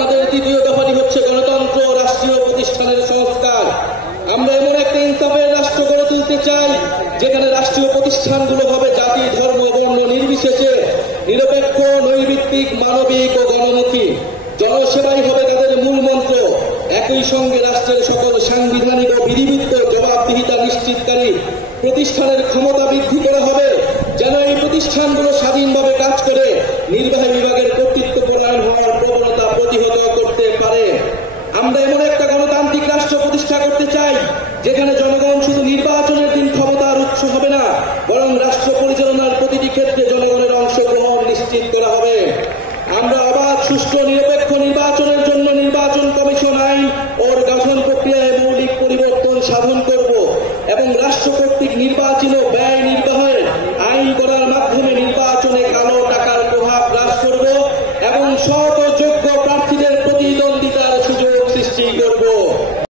আমাদের তৃতীয় দফাটি হচ্ছে গণতন্ত্র ও রাষ্ট্রীয় প্রতিষ্ঠানের সংস্কার। আমরা এমন একটা ইনসাফের রাষ্ট্র গড়ে তুলতে চাই যেখানে রাষ্ট্রীয় প্রতিষ্ঠানগুলো হবে জাতি, ধর্ম, বর্ণ নির্বিশেষে নিরপেক্ষ, নৈর্ভিত্তিক, মানবিক ও গণমুখী। জনসেবাই হবে তাদের মূল মন্ত্র। একই সঙ্গে রাষ্ট্রের সকল সাংবিধানিক ও বিধিবিদ্ধ জবাবদিহিতা নিশ্চিতকারী প্রতিষ্ঠানের ক্ষমতা বৃদ্ধি করা হবে, যেন এই প্রতিষ্ঠানগুলো স্বাধীনভাবে কাজ করে নির্বাহী বিভাগের কর্তৃত্ব পরায়ণ হওয়ার প্রবণতা